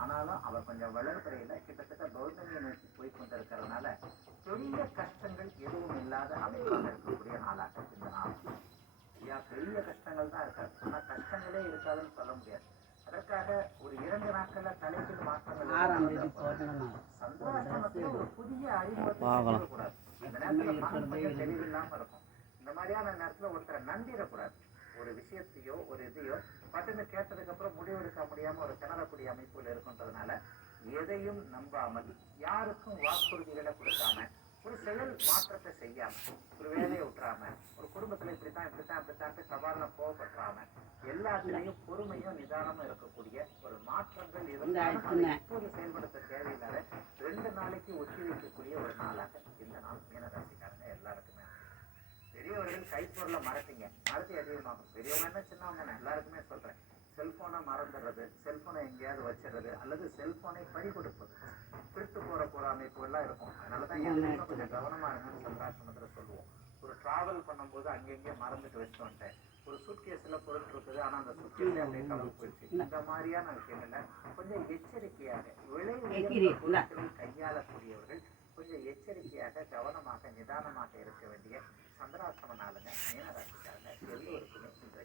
ஆனாலும் அவர் கொஞ்சம் வளர்பிறையில கிட்டத்தட்ட பௌர்ணமியை நோக்கி போய் கொண்டிருக்கிறதுனால பெரிய கஷ்டங்கள் எதுவும் இல்லாத அமைப்பாக இருக்கக்கூடிய நாளாக இந்த நாள். ஐயா, பெரிய கஷ்டங்கள் தான் இருக்காது, ஆனா கஷ்டங்களே இருக்காதுன்னு சொல்ல முடியாது. அதற்காக ஒரு 2 நாட்கள்ல தலைப்பில் மாற்றங்கள் சந்திராசிரமத்தில் ஒரு புதிய அறிமுகத்தை கூடாது. இந்த நேரத்துல மனம் கொஞ்சம் தெளிவில்லாம இருக்கும். இந்த மாதிரியான நேரத்துல ஒருத்தரை நம்பிடக்கூடாது. ஒரு விஷயத்தையோ ஒரு இதையோ பட்டுன்னு கேட்டதுக்கு அப்புறம் முடிவெடுக்க முடியாம ஒரு திணறக்கூடிய அமைப்புல இருக்குன்றதுனால எதையும் நம்பாமல், யாருக்கும் வாக்குறுதிகளை கொடுக்காம, ஒரு செயல் மாற்றத்தை செய்யாம, ஒரு வேலையை விட்டுறாம, ஒரு குடும்பத்துல இப்படித்தான் சவால்ல கோவப்பட்டுறாம, எல்லாத்திலையும் பொறுமையும் நிதானமும் இருக்கக்கூடிய ஒரு மாற்றங்கள் இருந்தாலும் இப்போது செயல்படுத்த தேவையில்லாத 2 நாளைக்கு ஒத்தி வைக்கக்கூடிய ஒரு நாளாக இந்த நாள் மீனராசிக்காரங்க எல்லாருக்குமே. பெரியவர்கள் கைப்பொருளை மறப்பீங்க, மறதி அதிகமாகும். பெரியவங்க என்ன சின்னவங்க எல்லாருக்குமே சொல்றேன், செல்போனை மறந்துடுறது, செல்போனை எங்கேயாவது வச்சிடுறது, அல்லது செல்போனை பறி கொடுப்பது, திருட்டு போற அமைப்பு எல்லாம் இருக்கும். அதனாலதான் எதுலையுமே கொஞ்சம் கவனமா இருங்கன்னு சந்திராசிரமத்துல சொல்லுவோம். ஒரு டிராவல் பண்ணும்போது அங்கெங்கே மறந்துட்டு வச்சுட்டு வந்துட்டேன், ஒரு சூட்கேஸ்ல பொருள் இருக்குது ஆனா அந்த சூட்கேஸ்ல அப்படியே களவு போயிடுச்சு, இந்த மாதிரியான விஷயங்கள்ல கொஞ்சம் எச்சரிக்கையாக விலை உயர்ந்த பொருட்களை கையாளக்கூடியவர்கள் கொஞ்சம் எச்சரிக்கையாக கவனமாக நிதானமாக இருக்க வேண்டிய சந்திராசிரம நாளுங்க மீனராசிக்காரங்க எல்லோருக்குமே இன்றைக்கு.